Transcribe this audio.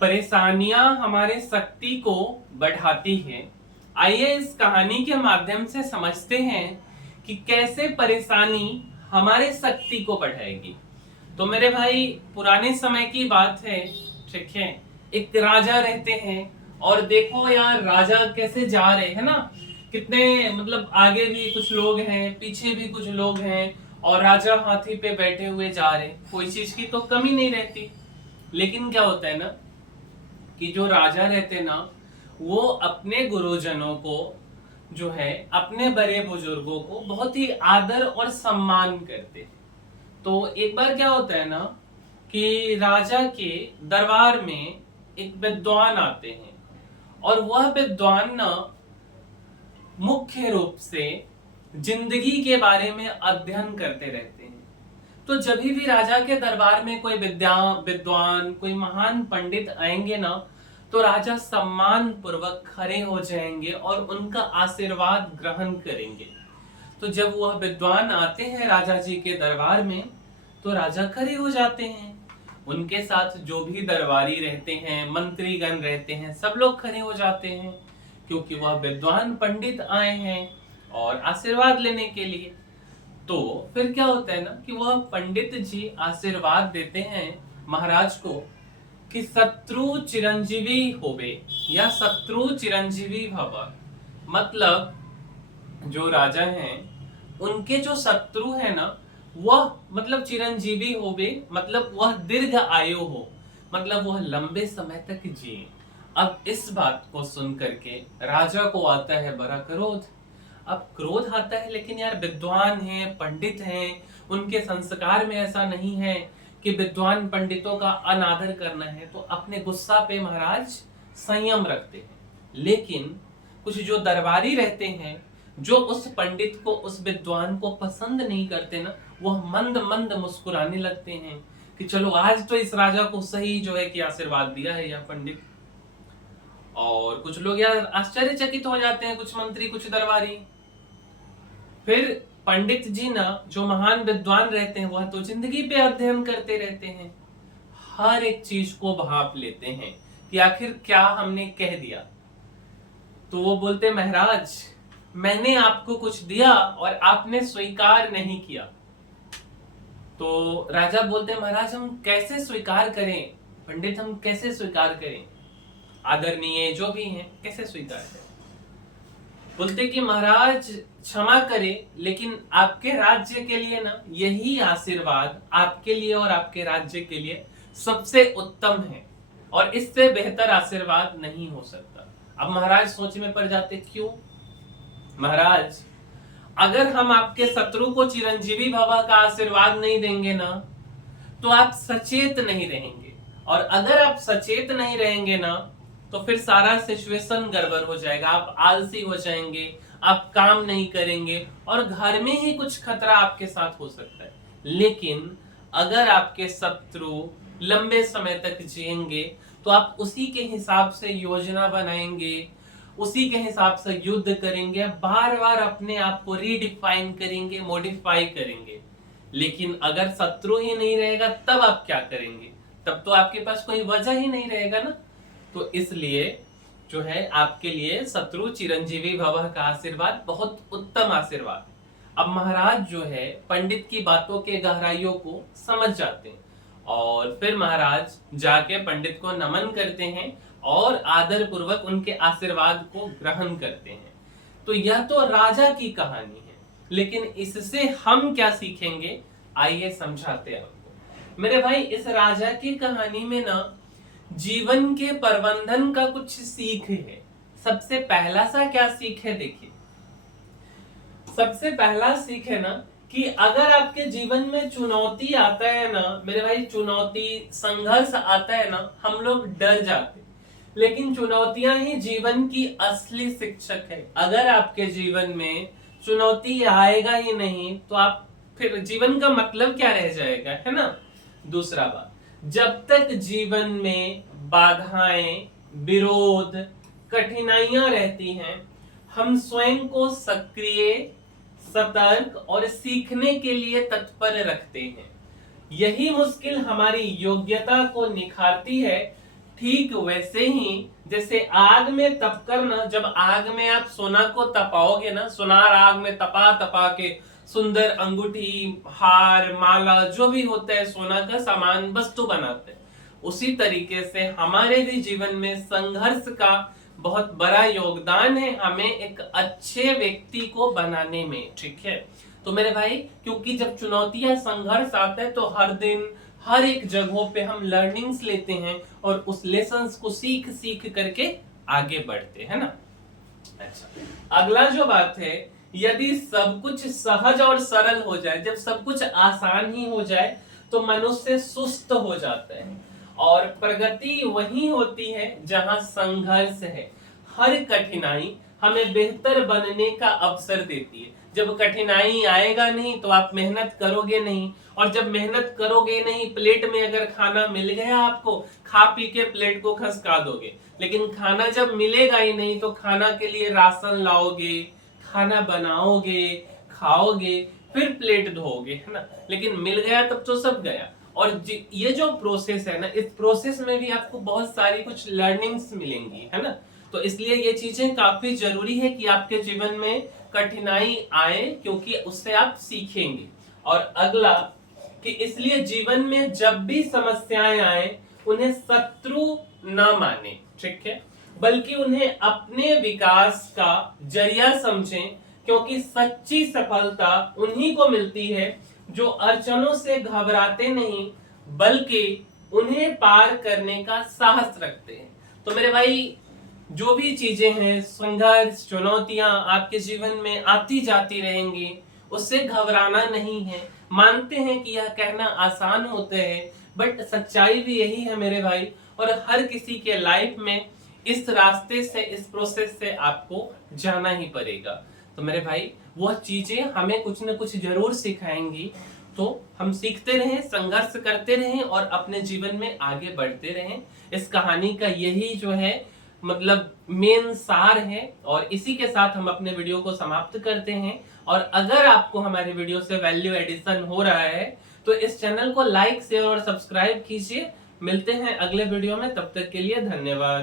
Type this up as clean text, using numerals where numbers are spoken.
परेशानियां हमारे शक्ति को बढ़ाती हैं। आइए इस कहानी के माध्यम से समझते हैं कि कैसे परेशानी हमारे शक्ति को बढ़ाएगी। तो मेरे भाई, पुराने समय की बात है, ठीक है। एक राजा रहते हैं और देखो यार, राजा कैसे जा रहे हैं ना, कितने मतलब आगे भी कुछ लोग हैं, पीछे भी कुछ लोग हैं, और राजा हाथी पे बैठे हुए जा रहे, कोई चीज की तो कमी नहीं रहती। लेकिन क्या होता है ना कि जो राजा रहते ना, वो अपने गुरुजनों को, जो है अपने बड़े बुजुर्गों को बहुत ही आदर और सम्मान करते। तो एक बार क्या होता है ना कि राजा के दरबार में एक विद्वान आते हैं, और वह विद्वान ना मुख्य रूप से जिंदगी के बारे में अध्ययन करते रहते हैं। तो जब भी राजा के दरबार में कोई विद्वान, कोई महान पंडित आएंगे ना, तो राजा सम्मान पूर्वक खड़े हो जाएंगे और उनका आशीर्वाद ग्रहण करेंगे। तो जब वह विद्वान आते हैं राजा जी के दरबार में, तो राजा खड़े हो जाते हैं। उनके साथ जो भी दरबारी रहते हैं, मंत्रीगण रहते हैं, सब लोग खड़े हो जाते हैं, क्योंकि वह विद्वान पंडित आए हैं और आशीर्वाद लेने के लिए। तो फिर क्या होता है ना कि वह पंडित जी आशीर्वाद देते हैं महाराज को कि शत्रु चिरंजीवी होवे या शत्रु चिरंजीवी भव। मतलब जो राजा हैं, उनके जो शत्रु है ना, वह मतलब चिरंजीवी होवे, मतलब वह दीर्घ आयु हो, मतलब वह लंबे समय तक जिए। अब इस बात को सुन करके राजा को आता है बड़ा क्रोध। अब क्रोध आता है, लेकिन यार विद्वान हैं, पंडित हैं, उनके संस्कार में ऐसा नहीं है कि विद्वान पंडितों का अनादर करना है। तो अपने गुस्सा पे महाराज संयम रखते हैं। लेकिन कुछ जो दरबारी रहते हैं, जो उस पंडित को, उस विद्वान को पसंद नहीं करते ना, वह मंद मंद मुस्कुराने लगते हैं कि चलो आज तो इस राजा को सही जो है कि आशीर्वाद दिया है यह पंडित। और कुछ लोग यार आश्चर्यचकित हो जाते हैं, कुछ मंत्री, कुछ दरबारी। फिर पंडित जी ना, जो महान विद्वान रहते हैं, वह तो जिंदगी पे अध्ययन करते रहते हैं, हर एक चीज को भांप लेते हैं कि आखिर क्या हमने कह दिया। तो वो बोलते, महाराज मैंने आपको कुछ दिया और आपने स्वीकार नहीं किया। तो राजा बोलते, महाराज हम कैसे स्वीकार करें, पंडित हम कैसे स्वीकार करें, आदरणीय जो भी हैं, कैसे स्वीकार करें। बोलते कि महाराज क्षमा करें, लेकिन आपके राज्य के लिए ना यही आशीर्वाद आपके लिए और आपके राज्य के लिए सबसे उत्तम है, और इससे बेहतर आशीर्वाद नहीं हो सकता। अब महाराज सोच में पड़ जाते, क्यों महाराज, अगर हम आपके शत्रु को चिरंजीवी भव का आशीर्वाद नहीं देंगे ना, तो आप सचेत नहीं रहेंगे, और अगर आप सचेत नहीं रहेंगे ना, तो फिर सारा सिचुएशन गड़बड़ हो जाएगा, आप आलसी हो जाएंगे, आप काम नहीं करेंगे, और घर में ही कुछ खतरा आपके साथ हो सकता है। लेकिन अगर आपके शत्रु लंबे समय तक जिएंगे, तो आप उसी के हिसाब से योजना बनाएंगे, उसी के हिसाब से युद्ध करेंगे, बार बार अपने आप को रीडिफाइन करेंगे, मॉडिफाई करेंगे। लेकिन अगर शत्रु ही नहीं रहेगा, तब आप क्या करेंगे? तब तो आपके पास कोई वजह ही नहीं रहेगा ना। तो इसलिए जो है आपके लिए शत्रु चिरंजीवी भव का आशीर्वाद बहुत उत्तम आशीर्वाद। अब महाराज जो है पंडित की बातों के गहराइयों को समझ जाते हैं, और फिर महाराज जाके पंडित को नमन करते हैं और आदर पूर्वक उनके आशीर्वाद को ग्रहण करते हैं। तो यह तो राजा की कहानी है, लेकिन इससे हम क्या सीखेंगे, आइए समझाते हैं आपको। मेरे भाई, इस राजा की कहानी में ना जीवन के प्रबंधन का कुछ सीख है। सबसे पहला सा क्या सीख है, देखिए, सबसे पहला सीख है ना कि अगर आपके जीवन में चुनौती आता है ना मेरे भाई, चुनौती संघर्ष आता है ना, हम लोग डर जाते, लेकिन चुनौतियां ही जीवन की असली शिक्षक है। अगर आपके जीवन में चुनौती आएगा ही नहीं, तो आप फिर जीवन का मतलब क्या रह जाएगा, है ना। दूसरा बात, जब तक जीवन में बाधाएं, विरोध, कठिनाइयां रहती हैं, हम स्वयं को सक्रिय, सतर्क और सीखने के लिए तत्पर रखते हैं। यही मुश्किल हमारी योग्यता को निखारती है, ठीक वैसे ही जैसे आग में तपकर ना, जब आग में आप सोना को तपाओगे ना, सुनार आग में तपा तपा के सुंदर अंगूठी, हार, माला, जो भी होता है सोना का सामान, वस्तु बनाते हैं। उसी तरीके से हमारे भी जीवन में संघर्ष का बहुत बड़ा योगदान है हमें एक अच्छे व्यक्ति को बनाने में, ठीक है। तो मेरे भाई, क्योंकि जब चुनौतियां, संघर्ष आता है तो हर दिन हर एक जगहों पे हम लर्निंग्स लेते हैं और उस लेसन्स को सीख सीख करके आगे बढ़ते हैं ना। अच्छा, अगला जो बात है, यदि सब कुछ सहज और सरल हो जाए, जब सब कुछ आसान ही हो जाए तो मनुष्य सुस्त हो जाता है। और प्रगति वही होती है जहां संघर्ष है। हर कठिनाई हमें बेहतर बनने का अवसर देती है। जब कठिनाई आएगा नहीं तो आप मेहनत करोगे नहीं, और जब मेहनत करोगे नहीं, प्लेट में अगर खाना मिल गया आपको, खा पी के प्लेट को खसका दोगे। लेकिन खाना जब मिलेगा ही नहीं तो खाना के लिए राशन लाओगे, खाना बनाओगे, खाओगे, फिर प्लेट धोओगे, है ना। लेकिन मिल गया तब तो सब गया। और ये जो प्रोसेस है ना, इस प्रोसेस में भी आपको बहुत सारी कुछ लर्निंग्स मिलेंगी, है ना। तो इसलिए ये चीजें काफी जरूरी है कि आपके जीवन में कठिनाई आए, क्योंकि उससे आप सीखेंगे। और अगला कि इसलिए जीवन में जब भी समस्याएं आए उन्हें शत्रु न माने, ठीक है, बल्कि उन्हें अपने विकास का जरिया समझें, क्योंकि सच्ची सफलता उन्हीं को मिलती है जो अड़चनों से घबराते नहीं बल्कि उन्हें पार करने का साहस रखते हैं। तो मेरे भाई, जो भी चीजें हैं, संघर्ष, चुनौतियां आपके जीवन में आती जाती रहेंगी, उससे घबराना नहीं है। मानते हैं कि यह कहना आसान होता है, बट सच्चाई भी यही है मेरे भाई। और हर किसी के लाइफ में इस रास्ते से, इस प्रोसेस से आपको जाना ही पड़ेगा। तो मेरे भाई, वह चीजें हमें कुछ न कुछ जरूर सिखाएंगी। तो हम सीखते रहें, संघर्ष करते रहें और अपने जीवन में आगे बढ़ते रहें। इस कहानी का यही जो है मतलब मेन सार है। और इसी के साथ हम अपने वीडियो को समाप्त करते हैं। और अगर आपको हमारे वीडियो से वैल्यू एडिशन हो रहा है तो इस चैनल को लाइक, शेयर और सब्सक्राइब कीजिए। मिलते हैं अगले वीडियो में, तब तक के लिए धन्यवाद।